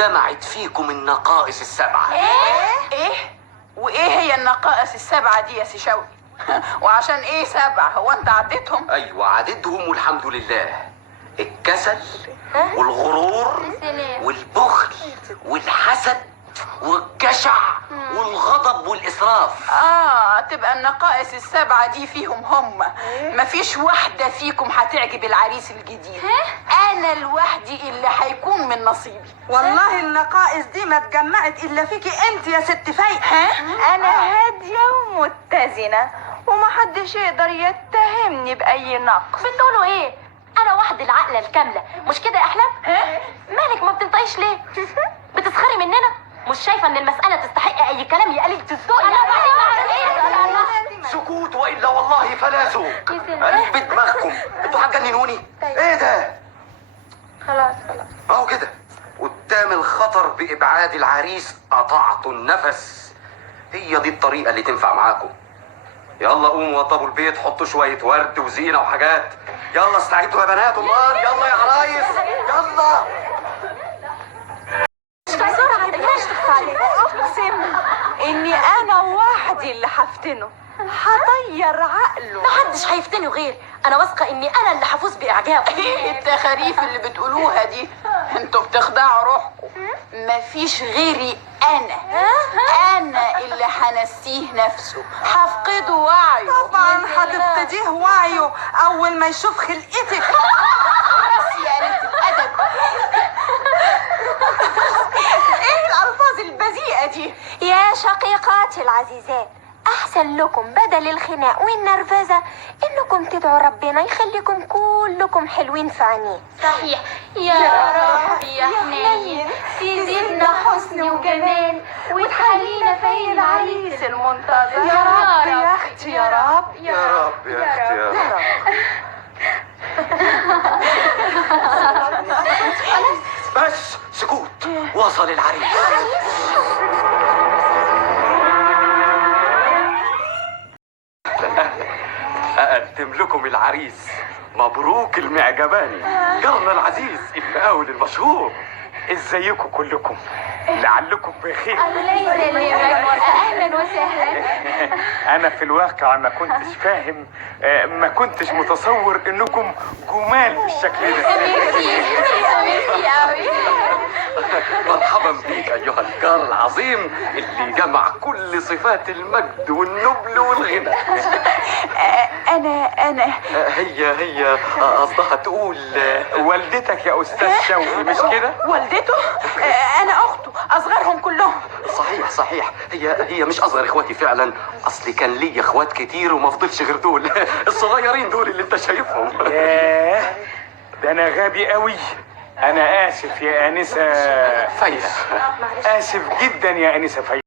اجتمعت فيكم النقائص السبعة. ايه؟ وايه هي النقائص السبعة دي يا سي شوقي؟ وعشان ايه سبعة؟ هو انت عديتهم؟ ايوه عددهم والحمد لله. الكسل والغرور والبخل والحسد والجشع والغضب والإسراف. تبقى النقائص السبعة دي فيهم هم. مفيش واحدة فيكم هتعجب العريس الجديد. أنا لوحدي اللي هيكون من نصيبي. والله النقائص دي ما اتجمعت إلا فيكي أنت يا ست فايقة. أنا هادية ومتزنة ومحدش يقدر يتهمني بأي نقص. بتقولوا ايه؟ انا واحد العقله الكامله، مش كده يا احلام؟ مالك ما بتنطقيش ليه؟ بتسخري مننا؟ مش شايفه ان المساله تستحق اي كلام يا قليله الذوق؟ سكوت والا والله فلا ذوق. قلب دماغكم، انتوا هتجننوني. ايه ده؟ خلاص اهو كده قدام الخطر بابعاد العريس قطعتوا النفس. هي دي الطريقه اللي تنفع معاكم. يلا قوموا وضبوا البيت، حطوا شويه ورد وزينه وحاجات. يلا استعدوا يا بنات. امال يلا يا عرايس يلا. أقسم إني أنا وحدي اللي هفتنه، هطير عقله. محدش هيفتني غير انا، واثقه اني انا اللي هفوز باعجابه. ايه التخاريف اللي بتقولوها دي؟ انتوا بتخدعوا روحكم. مفيش غيري انا اللي هنسيه نفسه، هفقده وعيه. طبعا هتفقديه وعيه أول ما يشوف خلقتك. بس يا قلة الأدب. ايه الألفاظ البذيئة دي؟ يا شقيقاتي العزيزات، احسن لكم بدل الخناق والنرفزه انكم تدعوا ربنا يخليكم كلكم حلوين في عينيه. صحيح يا رب يا حنين، تزيدنا حسن وجمال وتخلينا في العريس المنتظر. يا رب يا أختي يا رب. يا رب يا اختي يا رب. بس سكوت، وصل العريس. أقدم لكم العريس، مبروك المعجباني، جارنا العزيز المقاول المشهور. ازيكم كلكم؟ لعلكم بخير. الله يسلمك، اهلا وسهلا. انا في الواقع ما كنتش فاهم، ما كنتش متصور انكم جمال بالشكل ده. ميرسي قوي. مرحبا بيك ايها الجار العظيم اللي جمع كل صفات المجد والنبل والغنى. انا هي قصدها تقول والدتك يا استاذ شوقي مش كده؟ والدته. انا اخته، اصغرهم كلهم. صحيح هي مش اصغر اخواتي فعلا. اصلي كان لي اخوات كتير وما فضلش غير دول. الصغيرين دول اللي انت شايفهم. ياه، ده انا غبي قوي. انا اسف يا انسه فايدة. اسف جدا يا انسه فايدة.